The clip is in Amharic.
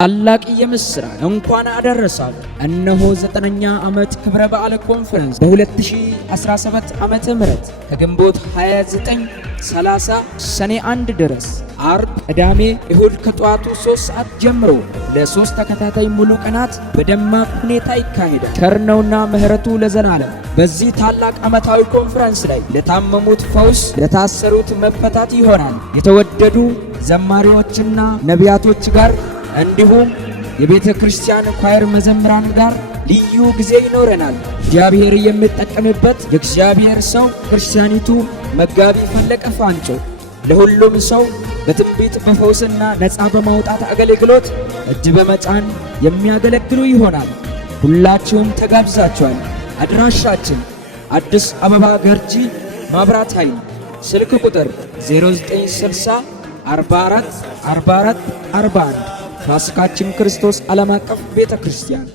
ታላቅ የምስራች እንኳን አደረሳችሁ። እነሆ 9ኛ ዓመት ክብረ በዓል ኮንፈረንስ በ2017 ዓመተ ምህረት ከግንቦት 29፣ 30፣ ሰኔ 1 ድረስ አርብ፣ ቅዳሜ፣ እሁድ ከጠዋቱ 3 ሰዓት ጀምሮ ለ3 ተከታታይ ሙሉ ቀናት በደማቅ ሁኔታ ይካሄዳል። ቸርነውና ምሕረቱ ለዘላለም። በዚህ ታላቅ ዓመታዊ ኮንፈረንስ ላይ ለታመሙት ፈውስ፣ ለታሰሩት መፈታት ይሆናል። የተወደዱ ዘማሪዎችና ነቢያቶች ጋር እንዲሁም የቤተ ክርስቲያን ኳየር መዘምራን ጋር ልዩ ጊዜ ይኖረናል። እግዚአብሔር የሚጠቀምበት የእግዚአብሔር ሰው ክርስቲያኒቱ መጋቢ ፈለቀ ፋንጮ ለሁሉም ሰው በትንቢት በፈውስና ነፃ በማውጣት አገልግሎት እጅ በመጫን የሚያገለግሉ ይሆናል። ሁላችሁም ተጋብዛችኋል። አድራሻችን አዲስ አበባ ገርጂ መብራት ኃይል፣ ስልክ ቁጥር 0960 44 44 41 ፋሲካችን ክርስቶስ ዓለም አቀፍ ቤተ ክርስቲያን